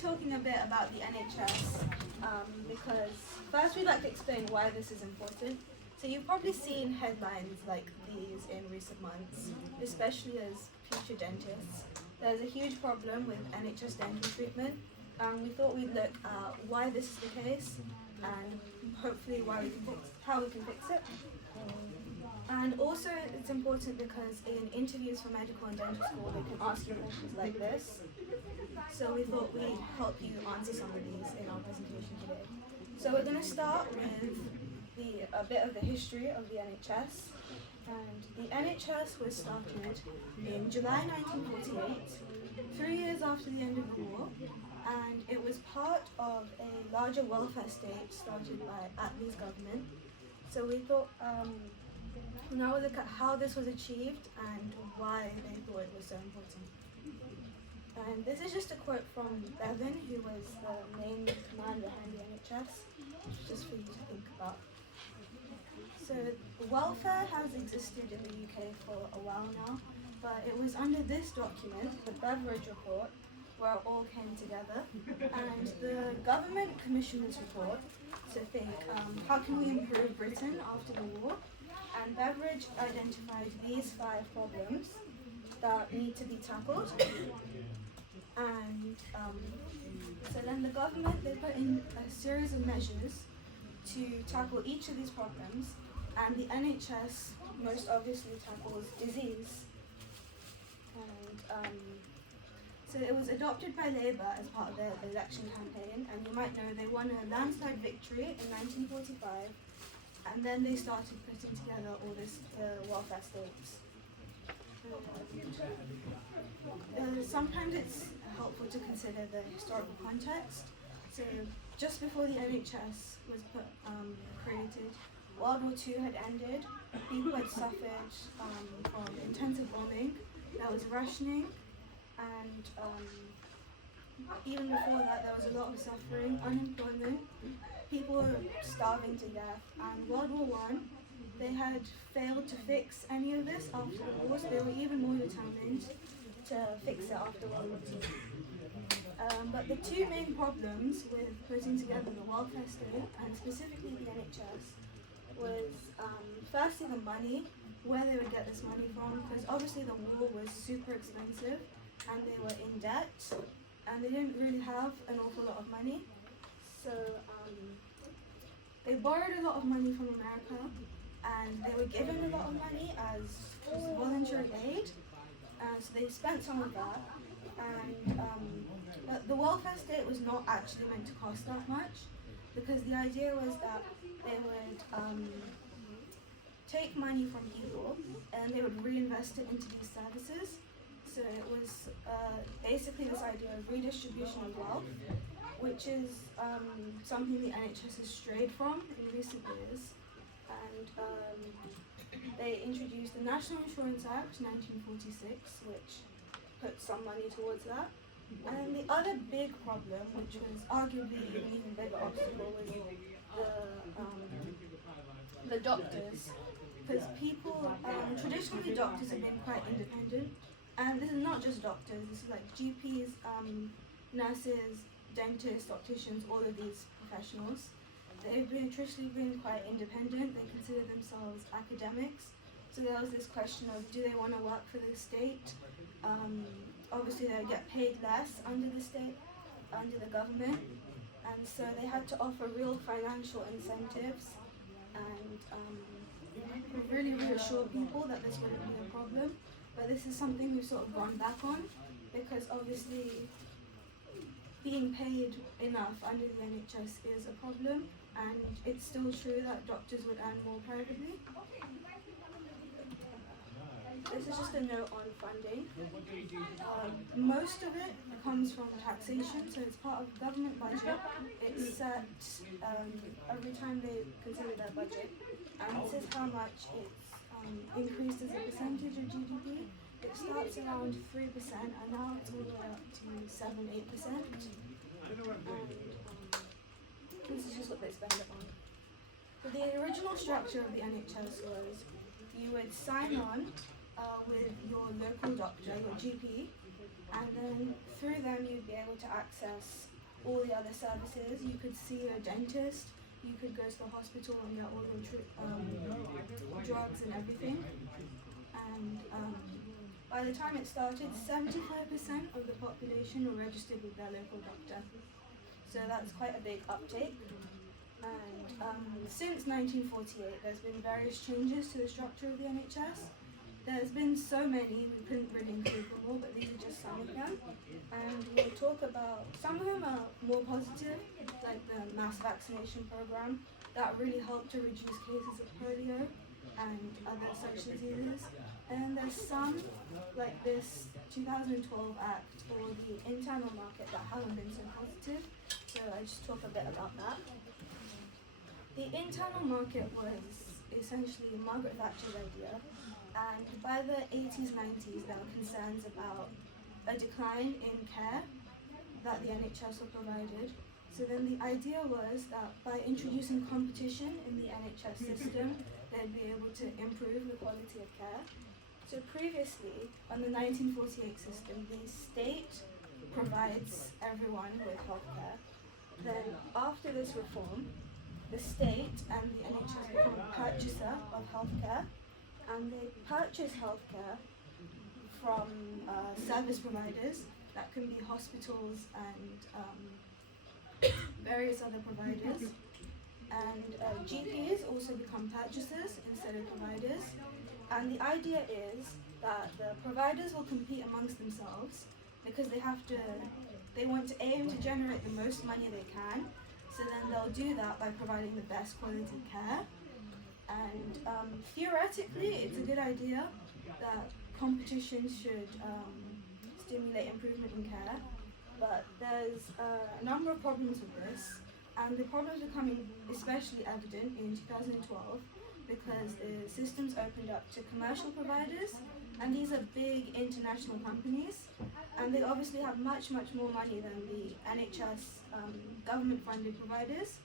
Talking a bit about the NHS because first we'd like to explain why this is important. So you've probably seen headlines like these in recent months, especially as future dentists. There's a huge problem with NHS dental treatment, and we thought we'd look at why this is the case and hopefully how we can fix it. And also it's important because in interviews for medical and dental school they can ask you questions like this. So we thought we'd help you answer some of these in our presentation today. So we're going to start with a bit of the history of the NHS. And the NHS was started in July 1948, 3 years after the end of the war, and it was part of a larger welfare state started by Attlee's government. So we thought now we'll look at how this was achieved and why they thought it was so important. And this is just a quote from Bevan, who was the main man behind the NHS, just for you to think about. So welfare has existed in the UK for a while now, but it was under this document, the Beveridge Report, where it all came together. And the government commissioned this report to think, how can we improve Britain after the war? And Beveridge identified these 5 problems that need to be tackled. And so then the government, they put in a series of measures to tackle each of these problems, and the NHS most obviously tackles disease. And so it was adopted by Labour as part of their election campaign, and you might know they won a landslide victory in 1945, and then they started putting together all this welfare states. Sometimes it's helpful to consider the historical context. So just before the NHS was created, World War II had ended, people had suffered from intensive bombing, there was rationing, and even before that there was a lot of suffering, unemployment, people were starving to death, and World War I, they had failed to fix any of this after the war, so they were even more determined to fix it after World War II. But the 2 main problems with putting together the welfare state, and specifically the NHS, was firstly the money, where they would get this money from, because obviously the war was super expensive and they were in debt and they didn't really have an awful lot of money. So they borrowed a lot of money from America, and they were given a lot of money as voluntary aid, so they spent some of that. And but the welfare state was not actually meant to cost that much, because the idea was that they would take money from people and they would reinvest it into these services. So it was basically this idea of redistribution of wealth, which is something the NHS has strayed from in recent years. And they introduced the National Insurance Act 1946, which put some money towards that. And then the other big problem, which was arguably an even bigger obstacle, was the doctors. Because people, traditionally doctors have been quite independent, and this is not just doctors, this is like GPs, nurses, dentists, opticians, all of these professionals. They've traditionally been quite independent, they consider themselves academics. So there was this question of, do they want to work for the state? Obviously they would get paid less under the state, under the government, and so they had to offer real financial incentives and really reassure people that this wouldn't be a problem. But this is something we've sort of gone back on, because obviously being paid enough under the NHS is a problem, and it's still true that doctors would earn more privately. This is just a note on funding. Most of it comes from taxation, so it's part of the government budget. It's set every time they consider their budget, and this is how much it's increased as a percentage of GDP. It starts around 3%, and now it's all the way up to 7-8%. This is just what they spend it on. So the original structure of the NHS was you would sign on with your local doctor, your GP, and then through them you'd be able to access all the other services. You could see a dentist, you could go to the hospital and get all your drugs and everything. And by the time it started, 75% of the population were registered with their local doctor. So that's quite a big uptake. And since 1948, there's been various changes to the structure of the NHS. There's been so many, we couldn't really include them all, but these are just some of them. And we'll talk about, some of them are more positive, like the mass vaccination program. That really helped to reduce cases of polio and other such diseases. And there's some, like this 2012 Act or the internal market, that haven't been so positive. So I just talk a bit about that. The internal market was essentially Margaret Thatcher's idea, and by the 80s, 90s, there were concerns about a decline in care that the NHS were provided. So then the idea was that by introducing competition in the NHS system, they'd be able to improve the quality of care. So previously, on the 1948 system, the state provides everyone with healthcare. Then after this reform, the state and the NHS become a purchaser of healthcare, and they purchase healthcare from service providers. That can be hospitals and various other providers. And GPs also become purchasers instead of providers. And the idea is that the providers will compete amongst themselves because they want to aim to generate the most money they can. So then they'll do that by providing the best quality care. And theoretically, it's a good idea that competition should stimulate improvement in care. But there's a number of problems with this. And the problems are becoming especially evident in 2012 because the system's opened up to commercial providers, and these are big international companies, and they obviously have much more money than the NHS government-funded providers.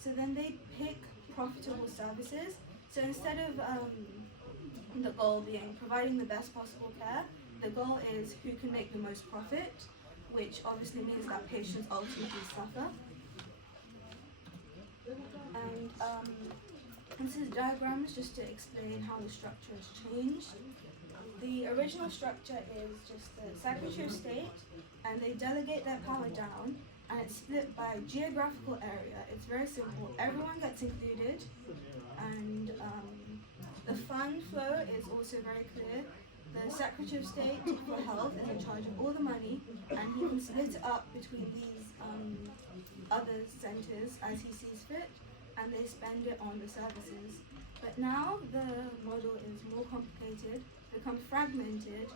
So then they pick profitable services. So instead of the goal being providing the best possible care, the goal is who can make the most profit, which obviously means that patients ultimately suffer. And this is diagrams just to explain how the structure has changed. The original structure is just the Secretary of State, and they delegate their power down, and it's split by geographical area. It's very simple. Everyone gets included, and the fund flow is also very clear. The Secretary of State for Health is in charge of all the money, and he can split it up between these other centres as he sees fit, and they spend it on the services. But now the model is more complicated, become fragmented,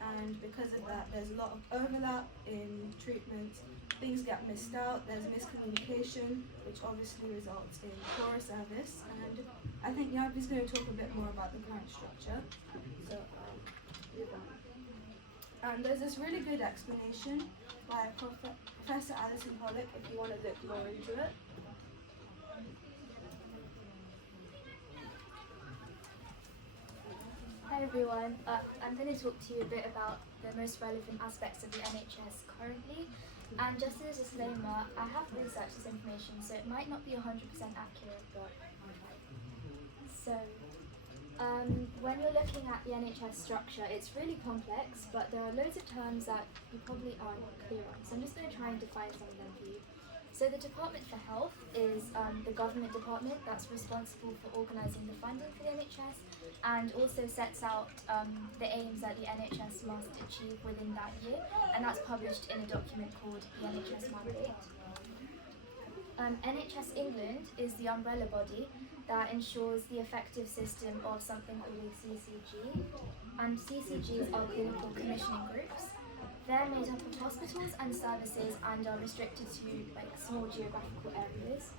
and because of that there's a lot of overlap in treatments. Things get missed out, there's miscommunication, which obviously results in poorer service. And I think Yadhavi's going to talk a bit more about the current structure. So move on. And there's this really good explanation by Professor Alison Pollock if you want to look more into it. Hi everyone, I'm going to talk to you a bit about the most relevant aspects of the NHS currently. And just as a disclaimer, I have researched this information, so it might not be 100% accurate, but so when you're looking at the NHS structure, it's really complex, but there are loads of terms that you probably aren't clear on. So I'm just going to try and define some of them for you. So the Department for Health is the government department that's responsible for organising the funding for the NHS, and also sets out the aims that the NHS must achieve within that year, and that's published in a document called the NHS Mandate. NHS England is the umbrella body that ensures the effective system of something called a CCG, and CCGs are clinical commissioning groups. They're made up of hospitals and services and are restricted to small geographical areas.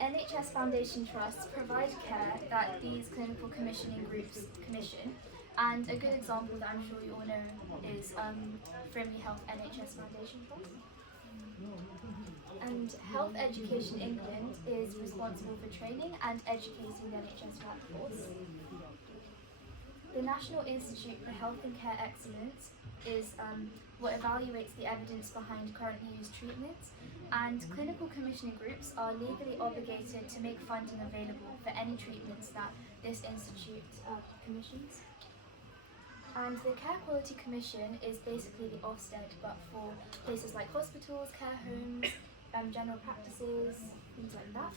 NHS Foundation Trusts provide care that these clinical commissioning groups commission, and a good example that I'm sure you all know is Frimley Health NHS Foundation Trust. And Health Education England is responsible for training and educating the NHS workforce. The National Institute for Health and Care Excellence is what evaluates the evidence behind currently used treatments, and clinical commissioning groups are legally obligated to make funding available for any treatments that this institute commissions. And the Care Quality Commission is basically the Ofsted, but for places like hospitals, care homes, general practices, things like that.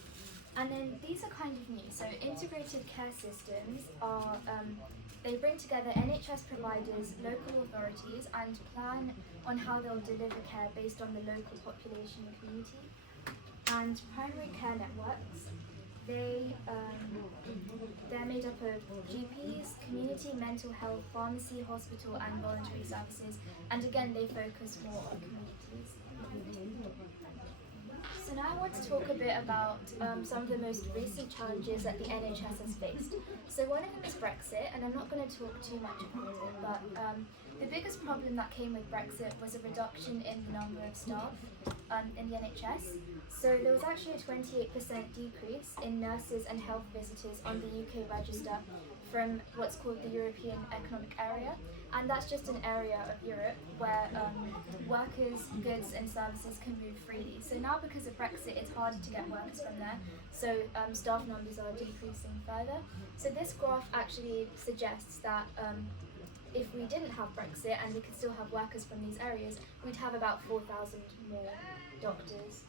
And then these are kind of new. So integrated care systems are, they bring together NHS providers, local authorities, and plan on how they'll deliver care based on the local population and community. And primary care networks, they're made up of GPs, community, mental health, pharmacy, hospital, and voluntary services. And again, they focus more on communities. So now I want to talk a bit about some of the most recent challenges that the NHS has faced. So one of them is Brexit, and I'm not going to talk too much about it, but the biggest problem that came with Brexit was a reduction in the number of staff in the NHS. So there was actually a 28% decrease in nurses and health visitors on the UK register from what's called the European Economic Area, and that's just an area of Europe where workers, goods and services can move freely. So now because of Brexit, it's harder to get workers from there, so staff numbers are decreasing further. So this graph actually suggests that if we didn't have Brexit and we could still have workers from these areas, we'd have about 4,000 more doctors.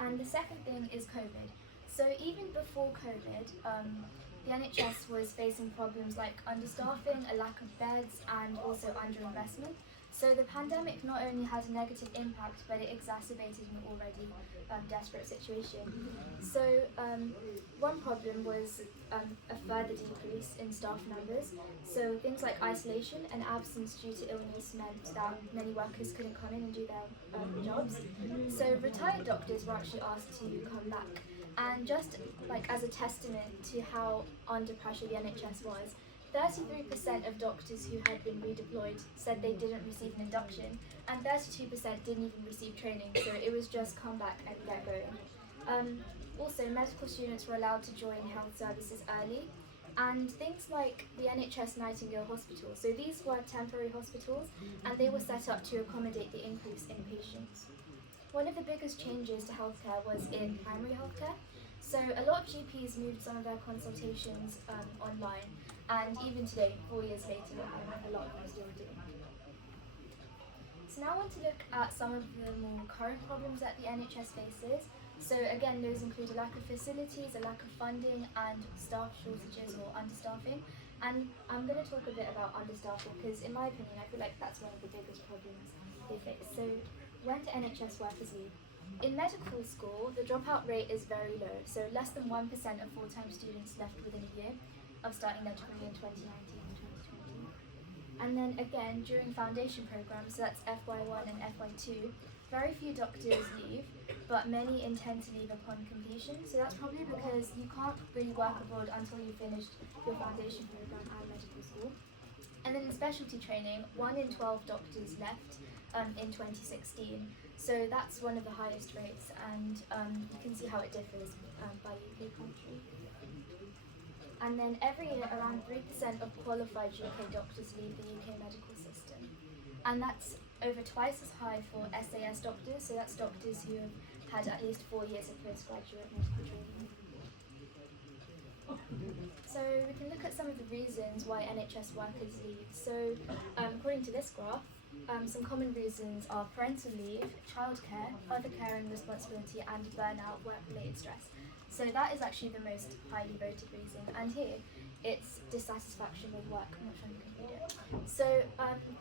And the second thing is COVID. So even before COVID, the NHS was facing problems like understaffing, a lack of beds, and also underinvestment. So the pandemic not only had a negative impact, but it exacerbated an already desperate situation. So one problem was a further decrease in staff numbers. So things like isolation and absence due to illness meant that many workers couldn't come in and do their jobs. So retired doctors were actually asked to come back. And just like as a testament to how under pressure the NHS was, 33% of doctors who had been redeployed said they didn't receive an induction, and 32% didn't even receive training, so it was just come back and get going. Also, medical students were allowed to join health services early, and things like the NHS Nightingale Hospital, so these were temporary hospitals, and they were set up to accommodate the increase in patients. One of the biggest changes to healthcare was in primary healthcare. So a lot of GPs moved some of their consultations online, and even today, 4 years later, a lot of them still do. So now I want to look at some of the more current problems that the NHS faces. So again, those include a lack of facilities, a lack of funding, and staff shortages or understaffing. And I'm going to talk a bit about understaffing because, in my opinion, I feel like that's one of the biggest problems they face. So when do NHS workers leave? In medical school, the dropout rate is very low, so less than 1% of full-time students left within a year of starting their degree in 2019 and 2020. And then again, during foundation programs, so that's FY1 and FY2, very few doctors leave, but many intend to leave upon completion, so that's probably because you can't really work abroad until you've finished your foundation program and medical school. And then in specialty training, 1 in 12 doctors left in 2016, so that's one of the highest rates, and you can see how it differs by UK country. And then every year around 3% of qualified UK doctors leave the UK medical system, and that's over twice as high for SAS doctors, so that's doctors who have had at least 4 years of postgraduate medical training. So we can look at some of the reasons why NHS workers leave. So according to this graph, some common reasons are parental leave, childcare, other caring responsibility, and burnout, work-related stress. So that is actually the most highly voted reason. And here, it's dissatisfaction with work. I'm not sure you can read it. So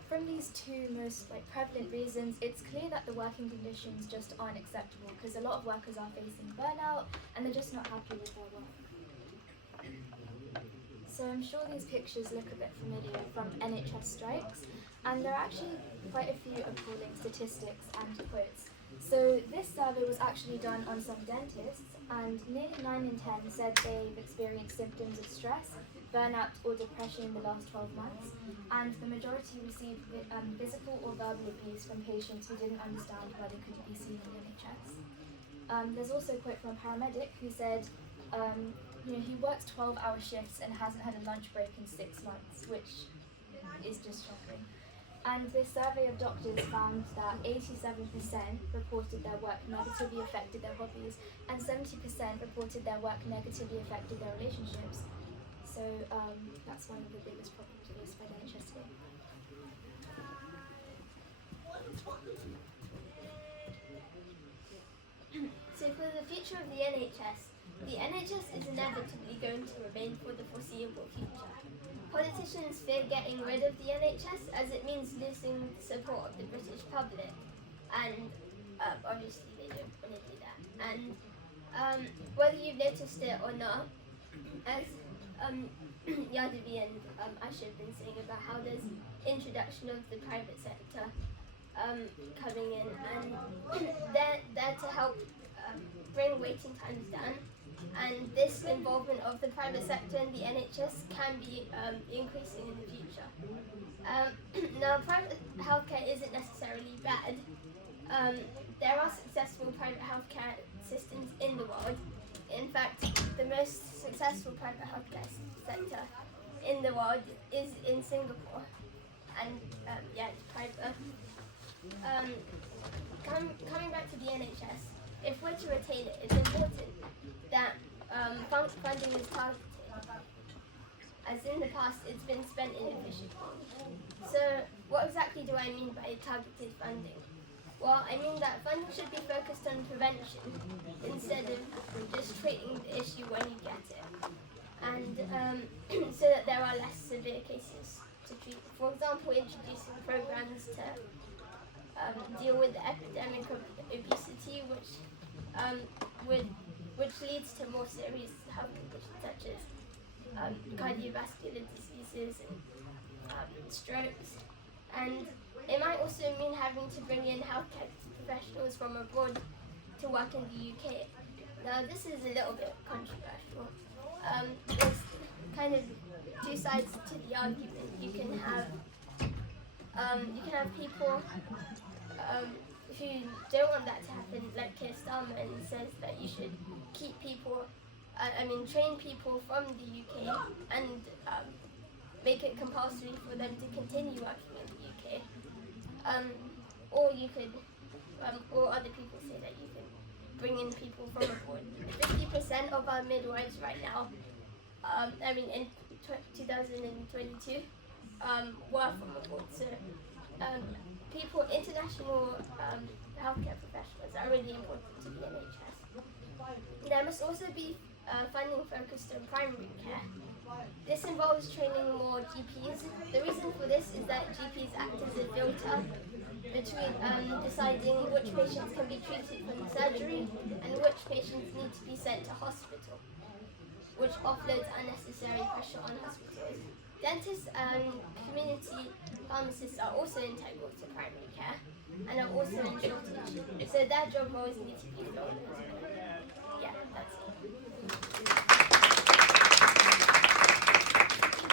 from these two most prevalent reasons, it's clear that the working conditions just aren't acceptable because a lot of workers are facing burnout and they're just not happy with their work. So I'm sure these pictures look a bit familiar from NHS strikes, and there are actually quite a few appalling statistics and quotes. So this survey was actually done on some dentists, and nearly 9 in 10 said they've experienced symptoms of stress, burnout or depression in the last 12 months, and the majority received physical or verbal abuse from patients who didn't understand why they couldn't be seen in the NHS. There's also a quote from a paramedic who said, he works 12-hour shifts and hasn't had a lunch break in 6 months, which is just shocking. And this survey of doctors found that 87% reported their work negatively affected their hobbies, and 70% reported their work negatively affected their relationships. So that's one of the biggest problems faced by the NHS today. So for the future of the NHS is inevitably going to remain for the foreseeable future. Politicians fear getting rid of the NHS as it means losing the support of the British public, and obviously they don't want to do that. And whether you've noticed it or not, as Yadhavi and Ayesha have been saying about how there's introduction of the private sector coming in, and they're there to help bring waiting times down. And this involvement of the private sector in the NHS can be increasing in the future. Now, private healthcare isn't necessarily bad. There are successful private healthcare systems in the world. In fact, the most successful private healthcare sector in the world is in Singapore. And it's private. Coming back to the NHS, if we're to retain it, it's important that funding is targeted, as in the past it's been spent inefficiently. So what exactly do I mean by targeted funding? Well, I mean that funding should be focused on prevention instead of just treating the issue when you get it, and so that there are less severe cases to treat. For example, introducing programs to deal with the epidemic of obesity, which leads to more serious health conditions such as cardiovascular diseases and strokes. And it might also mean having to bring in healthcare professionals from abroad to work in the UK. Now, this is a little bit controversial. There's kind of two sides to the argument. You can have people who don't want that to happen, like Keir Starmer, and says that you should keep people, train people from the UK and make it compulsory for them to continue working in the UK. Or you could, or other people say that you can bring in people from abroad. 50% of our midwives right now, in 2022, were from abroad. So international healthcare professionals are really important to the NHS. There must also be funding focused on primary care. This involves training more GPs. The reason for this is that GPs act as a filter between deciding which patients can be treated from surgery and which patients need to be sent to hospital, which offloads unnecessary pressure on hospitals. Dentists and community pharmacists are also integral to primary care and are also in shortage, so their job roles need to be filled as well. Yeah, that's it.